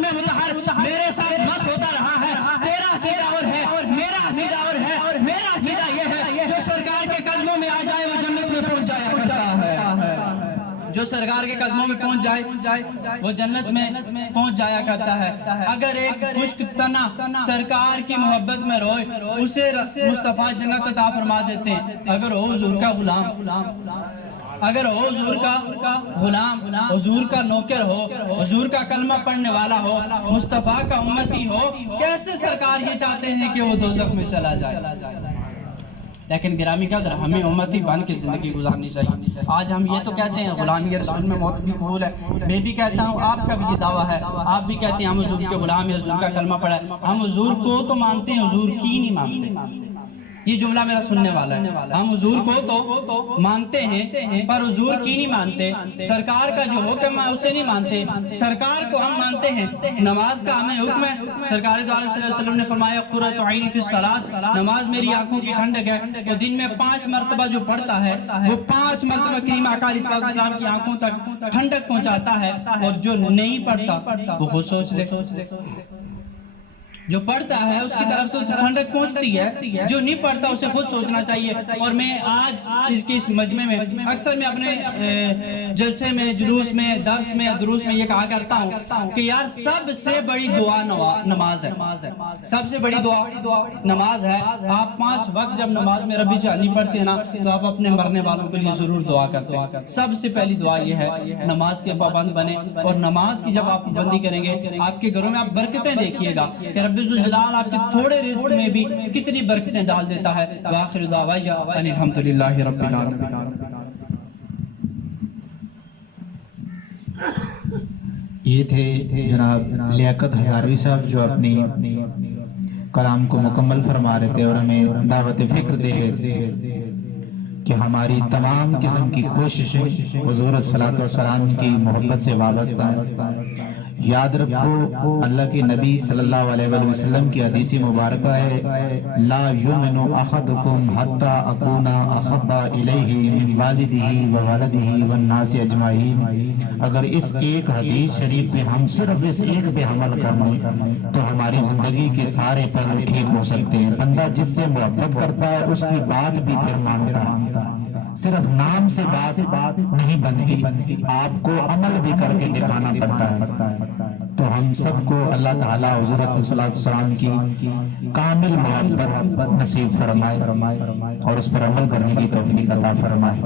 اسم مطہر میرے ساتھ مس ہوتا رہا ہے. تیرا عقیدہ اور ہے, میرا عقیدہ اور ہے. میرا عقیدہ یہ ہے جو سرکار کے قدموں میں آ جائے وہ جنت میں پہنچ جایا کرتا ہے. جو سرکار کے قدموں میں پہنچ جائے وہ جنت میں پہنچ جایا کرتا ہے. اگر ایک خشک تنا سرکار کی محبت میں روئے اسے مصطفیٰ جنت عطا فرما دیتے ہیں. اگر ہو حضور کا غلام, اگر ہو حضور کا غلام, حضور کا نوکر ہو, حضور کا کلمہ پڑھنے والا ہو, مصطفیٰ کا امتی ہو, کیسے سرکار یہ چاہتے ہیں کہ وہ دوزخ میں چلا جائے؟ لیکن گرامی قدر ہمیں امتی بن کے زندگی گزارنی چاہیے. آج ہم یہ تو کہتے ہیں غلامی رسول میں موت بھی قبول ہے. میں بھی کہتا ہوں, آپ کا بھی یہ دعویٰ ہے, آپ بھی کہتے ہیں ہم حضور کے غلام ہیں, حضور کا کلمہ پڑھا ہے. ہم حضور کو تو مانتے ہیں, حضور کی نہیں مانتے. یہ جملہ میرا سننے والا ہے. ہم حضور کو تو مانتے ہیں پر حضور کی نہیں مانتے. سرکار کا جو حکم ہے اسے نہیں مانتے. سرکار کو ہم مانتے ہیں. نماز کا ہمیں حکم ہے. سرکار دو عالم صلی اللہ علیہ وسلم نے فرمایا قرۃ عینی فی الصلاۃ, نماز میری آنکھوں کی ٹھنڈک ہے. وہ دن میں 5 مرتبہ جو پڑھتا ہے وہ 5 مرتبہ کریم آقا علیہ السلام کی آنکھوں تک ٹھنڈک پہنچاتا ہے. اور جو نہیں پڑھتا وہ خود سوچ لے, جو پڑھتا ہے اس کی طرف سے ٹھنڈک پہنچتی ہے, جو نہیں پڑھتا اسے خود سوچنا چاہیے. اور میں آج اس مجمع میں اکثر میں اپنے جلسے میں, جلوس میں, درس میں, دروس میں یہ کہا کرتا ہوں کہ یار سب سے بڑی دعا نماز ہے. سب سے بڑی دعا نماز ہے. آپ 5 وقت جب نماز میں ربی جعلی پڑھتے ہیں نا تو آپ اپنے مرنے والوں کے لیے ضرور دعا کرتے ہیں. سب سے پہلی دعا یہ ہے نماز کے پابند بنے. اور نماز کی جب آپ پابندی کریں گے آپ کے گھروں میں آپ برکتیں دیکھیے گا کہ رب ذوالجلال آپ کے تھوڑے رزق میں بھی کتنی برکتیں ڈال دیتا ہے. وآخر دعوانا ان الحمدللہ رب العالمین. یہ تھے جناب لیاقت ہزاروی صاحب جو اپنی کلام کو مکمل فرما رہے تھے اور ہمیں دعوت فکر دے رہے تھے کہ ہماری تمام قسم کی کوششیں حضور صلی اللہ علیہ وسلم کی محبت سے وابستہ ہیں. یاد رکھو اللہ کے نبی صلی اللہ علیہ وسلم کی حدیث مبارکہ ہے لا یؤمن احدکم حتی اکون احب الیہ من والدہ وولدہ والناس اجمعین. اگر اس ایک حدیث شریف پہ ہم صرف اس ایک پہ عمل کر لیں تو ہماری زندگی کے سارے پہلو ٹھیک ہو سکتے ہیں. بندہ جس سے محبت کرتا ہے اس کی بات بھی پھر مانتا ہے. صرف نام سے بات نہیں بنتی, آپ کو عمل بھی کر کے دکھانا پڑتا ہے. تو ہم سب کو اللہ تعالیٰ حضور صلی اللہ علیہ وسلم کی کامل محبت نصیب فرمائے اور اس پر عمل کرنے کی توفیق عطا فرمائے.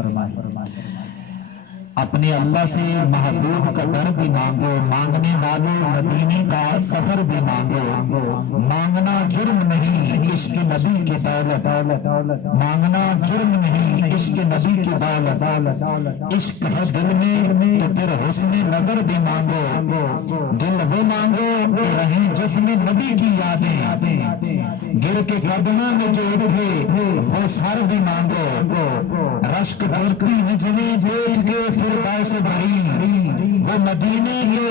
اپنے اللہ سے محبوب کا در بھی مانگو, مانگنے والوں مدینے کا سفر بھی مانگو. مانگنا جرم نہیں عشق نبی کی دولت, مانگنا جرم نہیں عشق نبی کی دولت. عشق ہے دل میں تو پھر حسن نظر بھی مانگو. دل وہ مانگو کہ رہیں جس میں نبی کی یادیں, گر کے قدموں میں جو اٹھے وہ سر بھی مانگو. رشک بھرتی ہے جنہیں دیکھ کے فردوس بری, وہ مدینے کے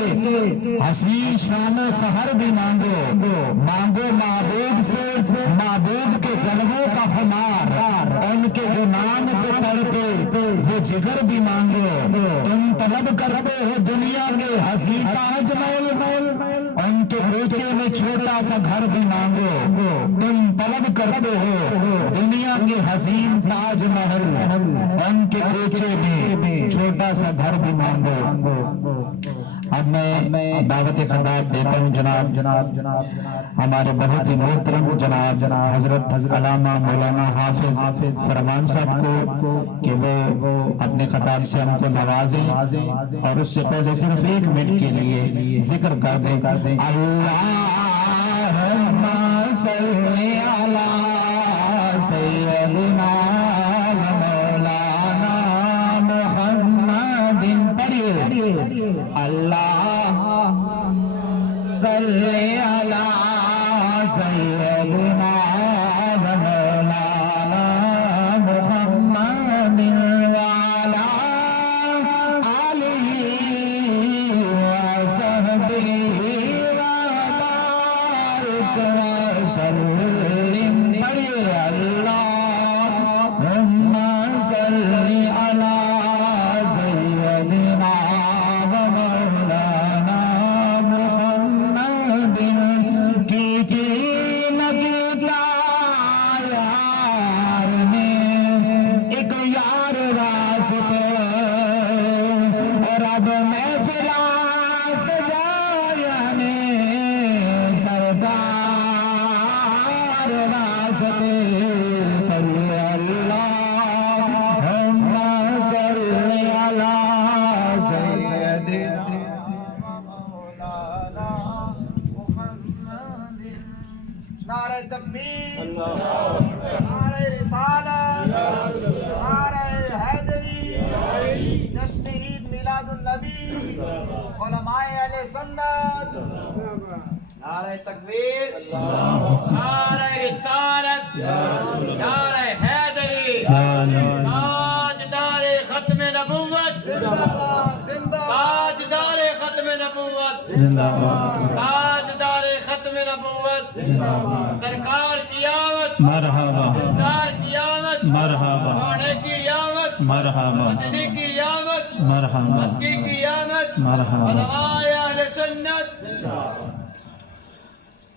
حسین شام و سحر بھی مانگو. مانگو محبوب سے محبوب کے جلووں کا خمار, ان کے جو نام پہ تڑپے وہ جگر بھی مانگو. تم طلب کرتے ہو دنیا کے حسین تاج محل, ان کے کوچے میں چھوٹا سا گھر بھی مانگو. تم طلب کرتے ہو دنیا کے حسین تاج محل, ان کے کوچے میں چھوٹا سا گھر بھی مانگو. اب میں دعوت خطاب دیتا ہوں جناب ہمارے بہت ہی محترم جناب حضرت علامہ مولانا حافظ فرمان صاحب کو کہ وہ اپنے خطاب سے ہم کو نوازیں, اور اس سے پہلے صرف 1 منٹ کے لیے ذکر کر دیں اللہم صلی علی سیدنا مولانا محمد. پڑھیے اللہ صلی علی سیدنا مولانا محمد وعلی آلہ وصحبہ وبارک وسلم. پڑھیے اللہم صلی علی سیدنا مولانا محمد نعرہ تکبیر، نعرہ رسالت، نعرہ حیدری، جشن عید میلاد النبی، علماء اہل سنت، نعرہ تکبیر، نعرہ رسالت، نعرہ حیدری، تاجدار ختم نبوت زندہ باد، تاجدار ختم نبوت زندہ باد، تاجدار ختم نبوت زندہ باد، سرکار کی آمد، مرحبا سرکار کی آمد، مرحبا سونے کی آمد، مرحبا مدنی کی آمد، مرحبا مکی کی آمد، مرحبا. علماء اہل سنت.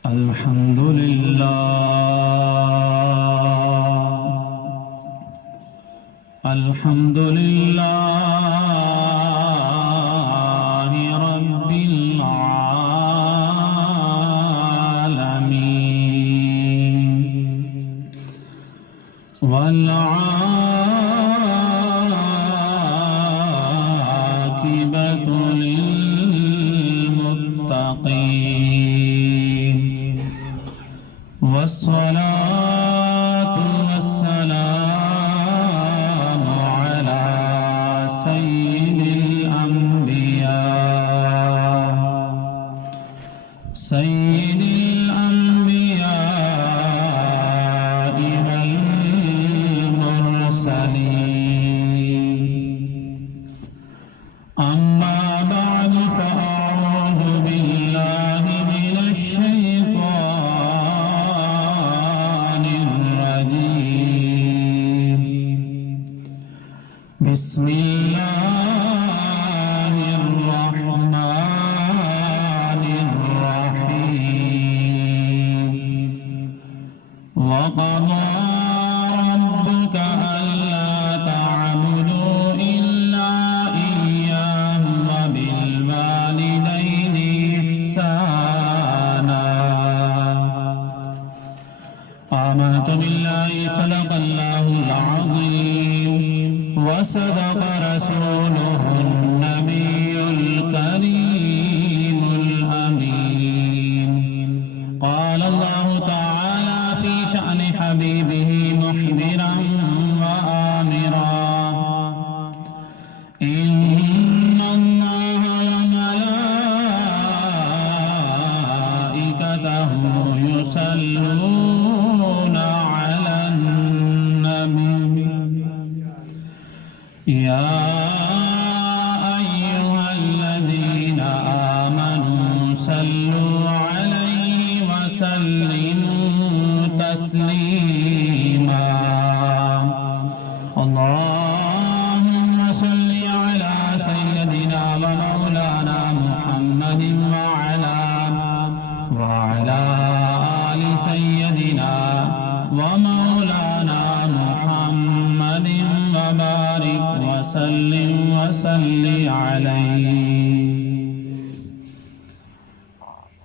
الحمد للہ الحمد للہ رب العالمین والعاقبۃ للمتقین والصلاة والسلام على سيد الأنبياء والمرسلين. أما بعد فأعوذ بالله من الشيطان الرجيم. بسم الله الرحمن الرحيم. وقضى ربك ألا تعبدوا إلا إياه وبالوالدين إحسانا. آمنت بالله صدق الله العظيم وصدق رسوله النبي الكريم الأمين. قال الله تعالى في شأن حبيبه مخبرا وآمرا إن الله وملائكته يصلون على النبي يا أيها الذين آمنوا صلوا عليه وسلموا تسليما. اللهم صل على سيدنا ومولانا محمد وعلى آل سيدنا ومولانا محمد وبارك وسلم وصل عليه.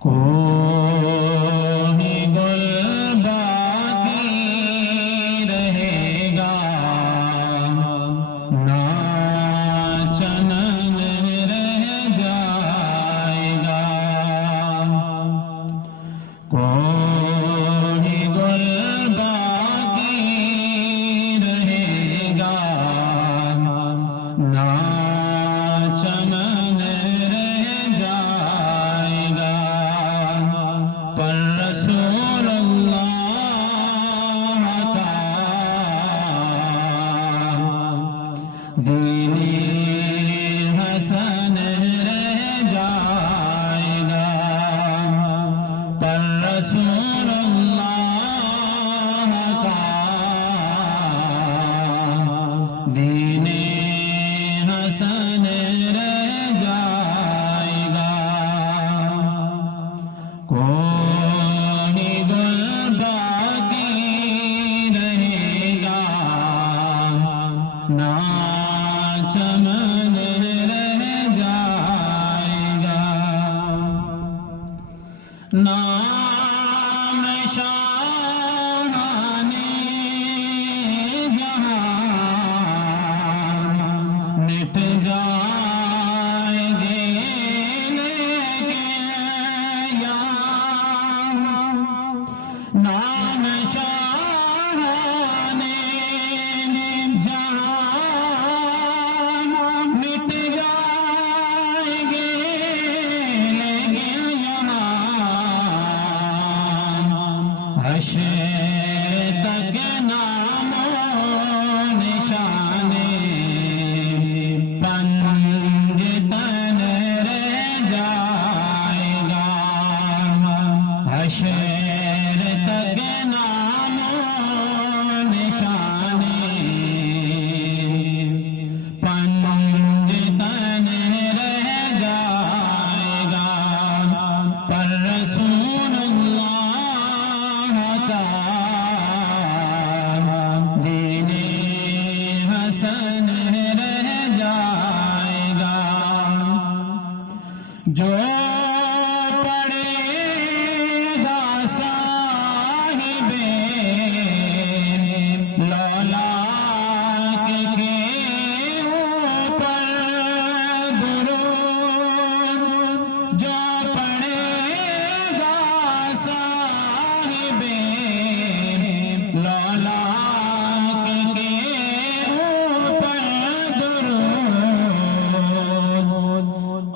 کوئی گل باقی رہے گا نہ چمن رہ جائے گا. کوئی گل باقی رہے گا نہ چمن رہ جائے گا. پر رسول اللہ کا دین حسن رہ جائے گا. پر رسول اللہ کا دین حسن رہ جائے گا. کوئی گل باقی رہے گا نہ چمن رہ جائے گا. نام شاہانے جہاں مٹ جائیں گے لیکن یہاں حشر تک نام و نشانے پنج تن رہ جائے گا حشر تک نام و نشانے پنج تن رہ جائے گا پر رسول اللہ کا دین حسن رہ جائے گا جو پڑھے گا صاحب لولاک کے اوپر درود جو پڑھے گا صاحب لولاک کے اوپر درود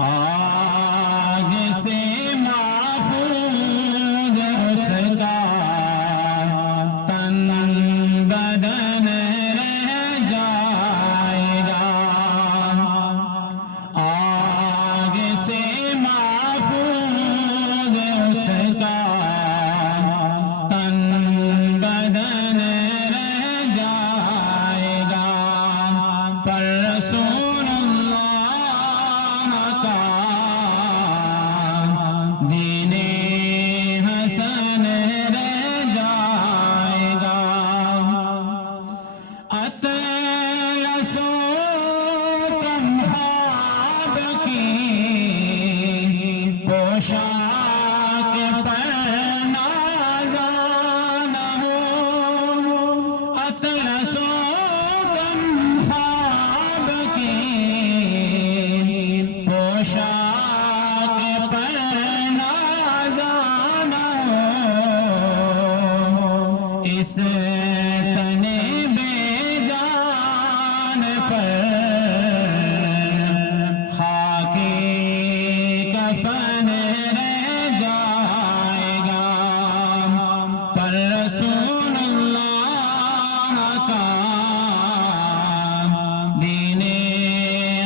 آگ سے محفوظ اس کا تن بدن رہ جائے گا آگ سے محفوظ اس کا تن بدن رہ جائے گا پر رسول اللہ کا دین حسن رہ جائے گا اطلس و تمہاب کی پوشاک پر نازان ہو اطلس و تمہاب کی پوشاک پر نازان ہو اس تنے بے جان پر خاکی کفن رہ جائے گا پر رسول اللہ کا دین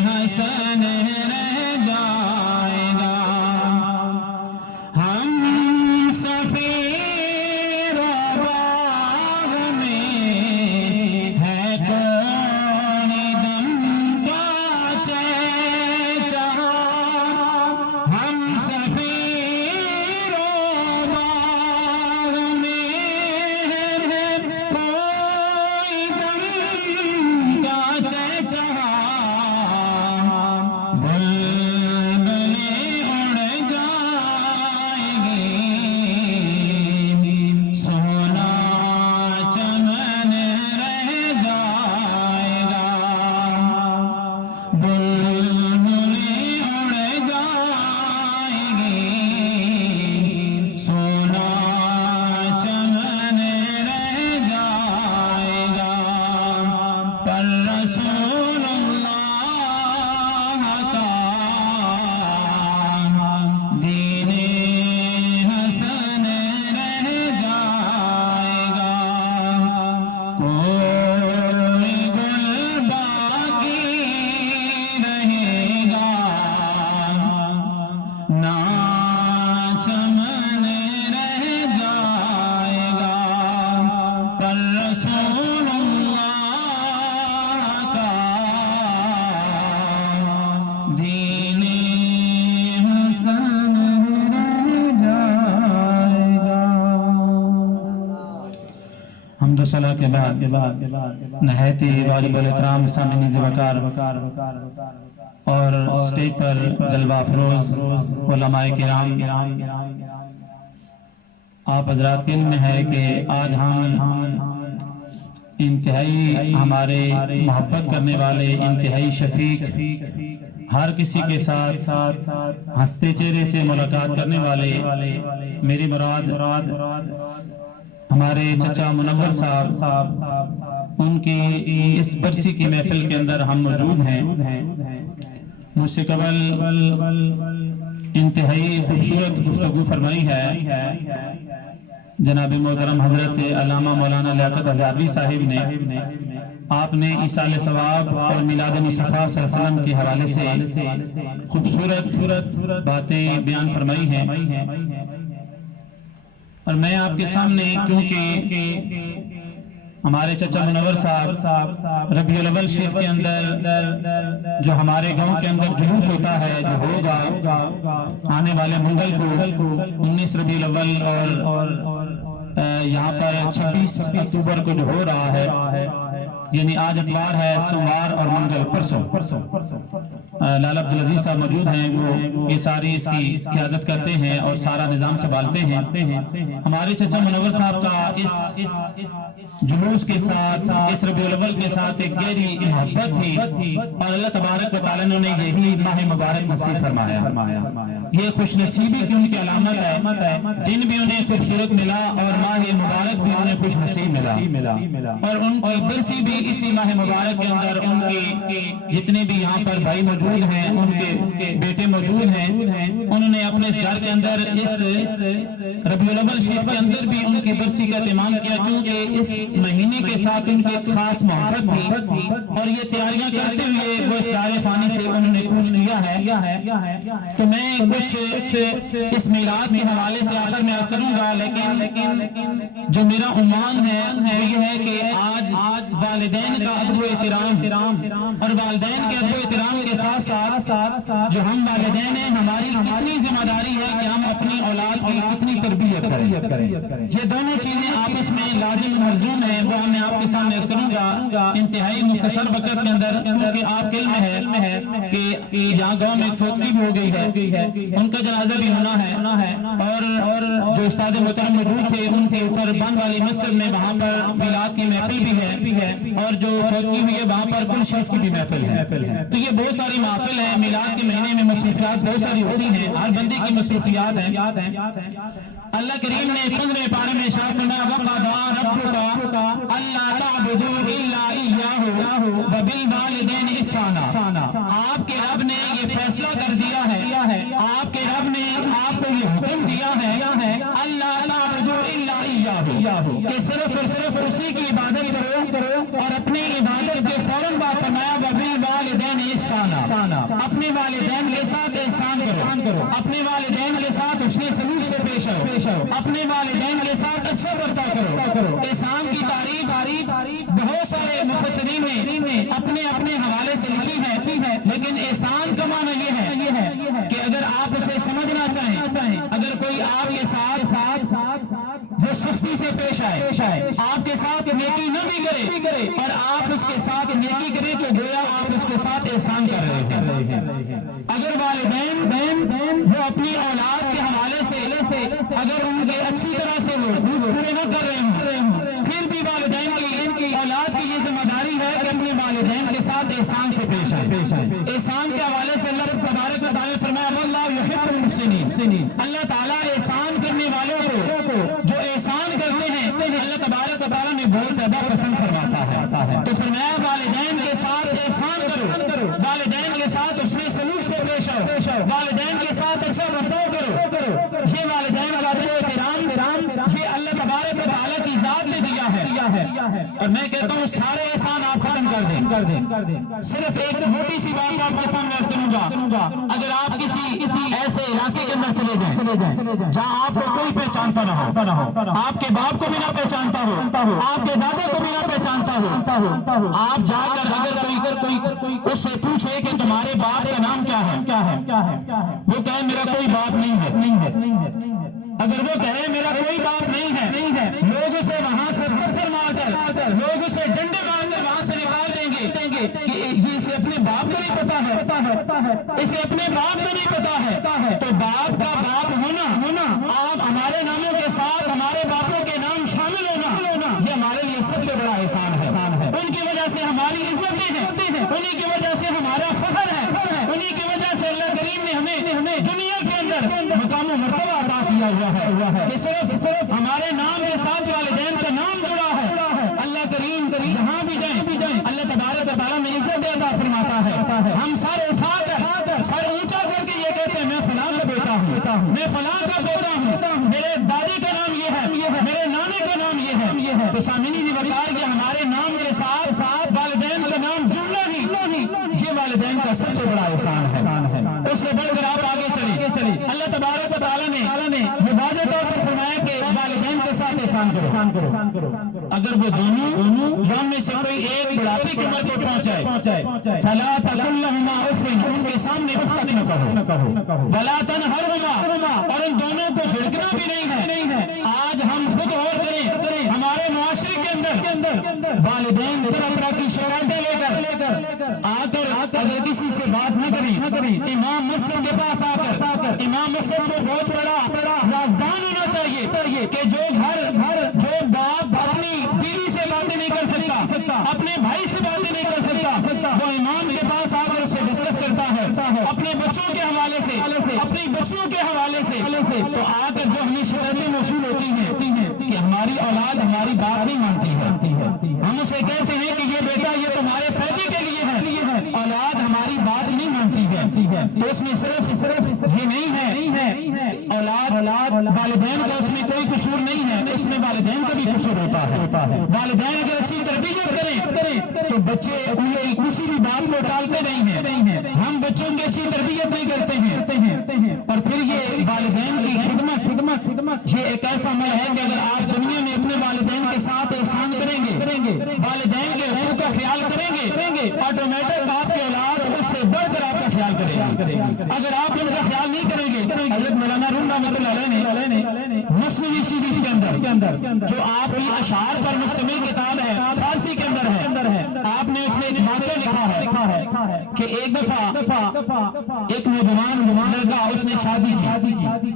حسن رہ جائے گا ہم سفیر و باغ میں ہے کون دم کا چہچہار ہم سفیر و باغ میں ہے کوئی دم کا چہچہار بلبلیں اڑ جائیں گی سونا چمن رہ جائے گا بلبلیں اڑ جائیں گی سونا چمن رہ جائے گا پر رسول اللہ کا دین حسن رہ جائے گا کوئی گل باقی رہے گا نہ چمن رہ جائے گا پر رسول اللہ کا دین حسن رہ جائے گا حمد و ثنا کے بعد نہایت ہی واجب الاحترام سامعین وقار اور اسٹیج پر جلوہ افروز علماء کرام آپ حضرات کے علم میں ہے کہ آج ہم انتہائی ہمارے محبت کرنے والے انتہائی شفیق ہر کسی کے ساتھ ہنستے چہرے سے ملاقات کرنے والے میری مراد ہمارے چچا منور صاحب ان کی اس برسی کی محفل کے اندر ہم موجود ہیں مجھ سے قبل انتہائی خوبصورت گفتگو فرمائی ہے جناب محترم حضرت علامہ مولانا لیاقت ہزاروی صاحب نے آپ نے ایصال ثواب اور میلاد مصطفیٰ صلی اللہ علیہ وسلم کے حوالے سے خوبصورت باتیں بیان فرمائی ہیں، اور میں آپ کے سامنے کیونکہ ہمارے چچا منور صاحب ربیع الاول شریف کے اندر جو ہمارے گاؤں کے اندر جلوس ہوتا ہے، جو ہوگا آنے والے منگل کو 19 ربیع الاول اور یہاں پر 26 اکتوبر کو جو ہو رہا ہے، یعنی آج اتوار ہے، سوموار اور منگل پرسوں لالا عبدالعزیز صاحب موجود ہیں، وہ یہ ساری اس کی قیادت کرتے ہیں اور سارا نظام سنبھالتے ہیں۔ ہمارے چچا منور صاحب کا اس جلوس کے ساتھ، اس ربیع الاول کے ساتھ ایک گہری محبت تھی، اور اللہ تبارک و تعالیٰ نے یہی ماہ مبارک نصیب فرمایا۔ یہ خوش نصیبی کی ان کی علامت ہے، دن بھی انہیں خوبصورت ملا اور ماہ مبارک بھی انہیں خوش نصیب ملا، اور ان کی برسی بھی اسی ماہ مبارک کے اندر ان کے جتنے بھی یہاں پر بھائی موجود ہیں، ان کے بیٹے موجود ہیں، انہوں نے اپنے اس گھر کے اندر اس ربیع الاول شریف کے اندر بھی ان کی برسی کا اہتمام کیا، کیونکہ اس مہینے کے ساتھ ان کی ایک خاص محبت تھی، اور یہ تیاریاں کرتے ہوئے وہ اس دار فانی سے انہوں نے کچھ کیا ہے۔ تو میں کچھ اس میلاد کے حوالے سے آخر میں عرض کروں گا، لیکن جو میرا عنوان ہے وہ یہ ہے کہ آج والدین کا ادب و احترام، اور والدین کے ادب و احترام کے ساتھ ساتھ جو ہم والدین ہیں، ہماری کتنی ذمہ داری ہے کہ ہم اپنی اولاد کی کتنی تربیت کریں۔ یہ دونوں چیزیں آپس میں لازم ملزوم ہیں، وہ میں آپ کے سامنے عرض کروں گا انتہائی مختصر وقت کے اندر، کیونکہ آپ کے علم ہے کہ یہاں گاؤں میں ایک فوتگی بھی ہو گئی ہے، ان کا جنازہ بھی ہونا ہے، اور جو استاد محترم موجود تھے ان کے اوپر بند والی مسجد میں وہاں پر میلاد کی محفل بھی ہے، اور جو فوتگی ہوئی ہے وہاں پر کل شریف کی بھی محفل ہے۔ تو یہ بہت ساری محفل ہیں، میلاد کے مہینے میں مصروفیات بہت ساری ہوتی ہیں، ہر بندے کی مصروفیات ہیں۔ اللہ کریم نے 15 پارے میں ارشاد فرمایا وَقَضَىٰ رَبُّكَ أَلَّا تَعْبُدُوا إِلَّا إِيَّاهُ وَبِالْوَالِدَيْنِ إِحْسَانًا۔ آپ کے رب نے یہ فیصلہ کر دیا ہے، آپ کے رب نے آپ کو یہ حکم دیا ہے اللہ تَعْبُدُوا إِلَّا إِيَّاهُ، کہ صرف اور صرف اسی کی عبادت کرو، اور اپنی عبادت کے فوراً بعد فرمایا وَبِالْوَالِدَيْنِ إِحْسَانًا، اپنے والدین کے ساتھ احسان کرو، اپنے والدین کے ساتھ حسن سلوک سے پیش آؤ، اپنے والدین کے ساتھ اچھا برتاؤ کرو۔ احسان کی تعریف بہت سارے مفسرین نے اپنے حوالے سے لکھی ہے، لیکن احسان کا معنی یہ ہے کہ اگر آپ اسے سمجھنا چاہیں، اگر کوئی آپ کے ساتھ جو سختی سے پیش آئے، آپ کے ساتھ نیکی نہ بھی کرے اور آپ اس کے ساتھ نیکی کریں، تو گویا آپ اس کے ساتھ احسان کر رہے ہیں۔ اگر والدین وہ اپنی اولاد کے حوالے سے اگر ان کے اچھی طرح سے وہ پورے نہ کر رہے ہوں، پھر بھی والدین کی اولاد کی یہ ذمہ داری ہے کہ اپنے والدین کے ساتھ احسان سے پیش آئے۔ احسان کے حوالے سے اللہ تبارک و تعالیٰ نے فرمایا وَاللَّهُ يُحِبُّ الْمُحْسِنِينَ، اللہ تعالیٰ احسان کرنے والوں کو جو احسان کرتے ہیں اللہ تبارک و تعالیٰ نے بہت زیادہ پسند فرماتا ہے۔ تو فرمایا والدین کے ساتھ احسان کرو، والدین کے ساتھ اس میں سلوک سے پیش آؤ، والدین کے ساتھ اچھا برتاؤ کرو۔ یہ والدین کا ادب و احترام یہ اللہ تبارک و تعالیٰ کی ذات نے دیا ہے، اور میں کہتا ہوں سارے احسان آپ ختم کر دیں۔ صرف ایک موٹی سی بات آپ کے سامنے عرض کروں گا، اگر آپ کسی ایسے علاقے کے اندر چلے جائیں جہاں آپ کو کوئی پہچانتا نہ ہو، آپ کے باپ کو بھی نہ پہچانتا ہو، آپ کے دادا کو بھی نہ پہچانتا ہو، آپ جا کر اگر کوئی اس سے پوچھے کہ تمہارے باپ کا نام کیا ہے، وہ کہے میرا کوئی باپ نہیں ہے، اگر وہ کہے میرا کوئی باپ نہیں ہے، لوگ اسے وہاں سے پتھر مار کر، لوگ اسے ڈنڈے مار کر وہاں سے نکال دیں گے کہ یہ اسے اپنے باپ کو نہیں پتا ہے، اسے اپنے باپ کو نہیں پتا ہے۔ تو باپ کا باپ ہونا، آپ ہمارے ناموں کے ساتھ ہمارے باپوں کے نام شامل ہونا، یہ ہمارے لیے سب سے بڑا احسان ہے۔ ان کی وجہ سے ہماری عزتیں ہیں، انہی کی وجہ سے ہمارا فخر ہے، انہی کی وجہ سے اللہ کریم نے ہمیں دنیا کے اندر مقام و مرتبہ عطا کیا ہوا ہے کہ صرف ہمارے نام کے ساتھ والدین کا نام جڑا ہے۔ اللہ کریم جہاں بھی جائیں اللہ تبارک و تعالیٰ میں عزت عطا فرماتا ہے۔ ہم سر اٹھا کر سر اونچا کر کے یہ کہتے ہیں میں فلاں کا بیٹا ہوں، میں فلاں کا بیٹا ہوں، میرے دادی کا نام یہ ہے، میرے تو سامعین جی وقار کہ ہمارے نام کے ساتھ والدین کا نام جڑنا ہی یہ والدین کا سب سے بڑا احسان ہے. اس سے بڑھ کر آپ آگے چلیں. اللہ تبارک و تعالیٰ نے یہ واضح طور پر فرمایا کہ والدین کے ساتھ احسان کرو. اگر وہ دونوں یا میں سے کوئی ایک بڑھاپے کی عمر کو پہنچائے فلا تقل لهما اف، ان کے سامنے اف تک نہ کہو. ولا تنہرهما، اور ان دونوں کو جھڑکنا بھی نہیں ہے. آج ہم خود غور کریں، ہمارے معاشرے کے اندر والدین طرح طرح کی شکایتیں لے کر آ کر اگر کسی سے بات نہ کریں، امام مسجد کے پاس آ کر امام مسجد کو بہت بڑا رازدان ہونا چاہیے کہ جو باپ اپنی بیوی سے باتیں نہیں کر سکتا، اپنے بھائی سے باتیں نہیں کر سکتا، وہ امام کے پاس آ کر اسے ڈسکس کرتا ہے اپنے بچوں کے حوالے سے، اپنی بچیوں کے حوالے سے. تو آ کر جو ہمیں شکایتیں موصول ہوتی ہیں کہ ہماری اولاد ہماری بات نہیں مانتی ہے، ہم اسے کہتے ہیں کہ یہ بیٹا یہ تمہارے فائدے کے لیے ہے، اولاد ہماری بات نہیں مانتی ہے. تو اس میں صرف یہ نہیں ہے اولاد والدین کا اس میں کوئی قصور نہیں ہے، اس میں والدین کا بھی قصور ہوتا ہے. والدین اگر اچھی تربیت کریں تو بچے ان کی کسی بھی بات کو ٹالتے نہیں ہیں. ہم بچوں کی اچھی تربیت نہیں کرتے ہیں، اور پھر یہ والدین کی خدمت یہ ایک ایسا عمل ہے کہ اگر آپ دنیا میں اپنے والدین کے ساتھ احسان کریں گے، والدین کے حقوق کا خیال کریں گے، آٹومیٹک آپ کی اولاد اس سے بڑھ کر آپ کا خیال کرے گی. اگر آپ ان کا خیال نہیں کریں گے، حضرت مولانا روم رحمۃ اللہ علیہ نے مثنوی شریف کے اندر جو آپ کی اشعار پر مشتمل کتاب ہے، فارسی کے اندر ہے، آپ نے اس میں ایک واقعہ لکھا ہے کہ ایک دفعہ ایک نوجوان لڑکا اس نے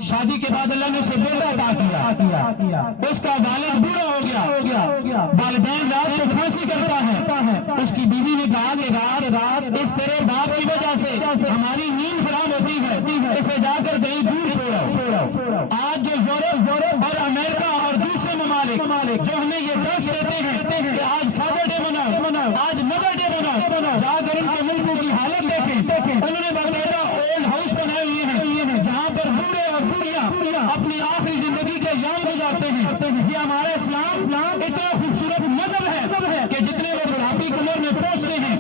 شادی کے بعد اللہ نے اسے بیٹا عطا کیا. اس کا والد بوڑھا ہو گیا، والدین رات کو پھانسی کرتا ہے. اس کی بیوی نے کہا کہ رات اس تیرے باپ کی وجہ سے ہماری نیند خراب ہوتی ہے، اسے جا کر کہیں دور چھوڑو. آج جو یورپ اور امریکہ اور دوسرے ممالک جو ہمیں یہ درس دیتے ہیں کہ آج فادر ڈے مناؤ، آج مدر ڈے مناؤ، جا کر ان کے ملکوں کی حالت دیکھیں. انہوں نے باقاعدہ اولڈ ہاؤس بنائے ہوئے ہیں جہاں پر بوڑھے اور بوڑھیاں اپنی آخری زندگی کے ایام گزارتے ہیں. یہ ہمارا اسلام اتنا خوبصورت مذہب ہے کہ جتنے وہ بڑھاپی کی عمر میں پہنچتے ہیں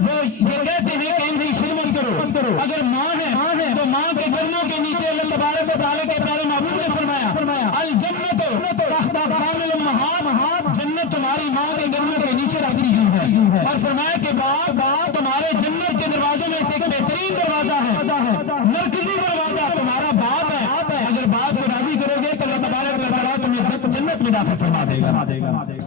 وہ یہ کہتے ہیں کہ ان کی خدمت کرو. اگر ماں ہے تو ماں کے گردنوں کے نیچے اللہ تبارک و تعالیٰ کے پیارے محبوب نے فرمایا الجنت تحت اقدام الامہات، جنت تمہاری ماں کے گردنوں کے نیچے رکھی ہوئی ہے. اور فرمایا کہ باپ تمہارے جنت کے دروازوں میں سے ایک بہترین دروازہ ہے، مرکزی دروازہ تمہارا باپ ہے. اگر باپ کو راضی کرو گے تو اللہ تبارک و تعالیٰ تمہیں جنت میں داخل فرما دے گا.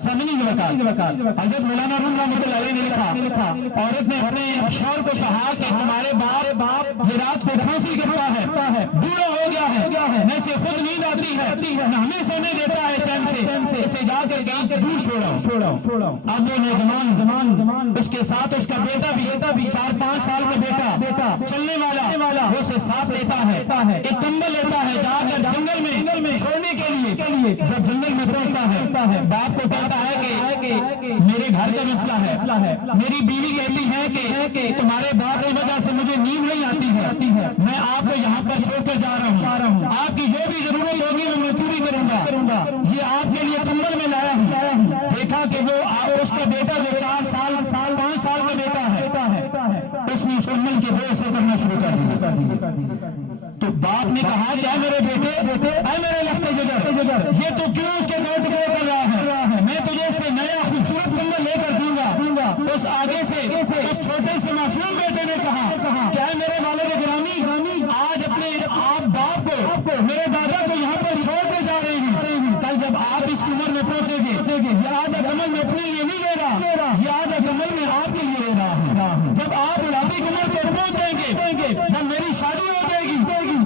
سمجھنی کی وقار حضرت مولانا روم رحمۃ اللہ علیہ نے لکھا، عورت نے اپنے شوہر کو کہا کہ تمہارے باپ یہ رات کو پھانسی کرتا ہے، بوڑھا ہو گیا ہے، نہ اسے خود نیند آتی ہے، نہ ہمیں سونے دیتا ہے چین سے، اسے جا کر کہیں دور چھوڑو. اب وہ نوجوان اس کے ساتھ اس کا بیٹا بھی 4-5 سال کا بیٹا چلنے والا، وہ اسے ساتھ لیتا ہے، ایک کمبل لیتا ہے، جا کر جنگل میں چھوڑنے کے لیے. جب جنگل میں پہنچتا ہے باپ کو کہتا ہے کہ میرے گھر کا مسئلہ ہے، میری بیوی کہتی ہے کہ تمہارے باپ کی وجہ سے مجھے نیند نہیں آتی ہے، میں آپ کو یہاں پر چھوڑ کر جا رہا ہوں، آپ کی جو بھی ضرورت ہوگی وہ میں پوری کروں گا. یہ آپ کے لیے کمبل میں لایا ہوں. دیکھا کہ وہ اس کا بیٹا جو 5 سال کا بیٹا ہے، اس نے اس کمبل کے بوجھ سے کرنا شروع کر دیا. تو باپ نے کہا کہ اے میرے بیٹے، اے میرے لخت جگر، یہ تو کیوں اس کے گھر ٹکڑے کر رہا ہے؟ میں تجھے اس سے نیا خوبصورت کمبل لے کر دوں گا. اس آگے سے اس چھوٹے سے معصوم بیٹے نے کہا کہ اے میرے والد گرامی، آج اپنے آپ باپ کو، میرے دادا کو یہاں پر چھوڑ کے جا رہے ہیں. کل جب آپ اس کی عمر میں پہنچے گے، یہ آدھا کمل میں اپنے لیے نہیں لے رہا، یہ آدھا کمل میں آپ کے لیے لے رہا ہوں. جب آپ بڑھاپے کی عمر پر پہنچ جائیں گے، جب میری شادی ہو جائے گی،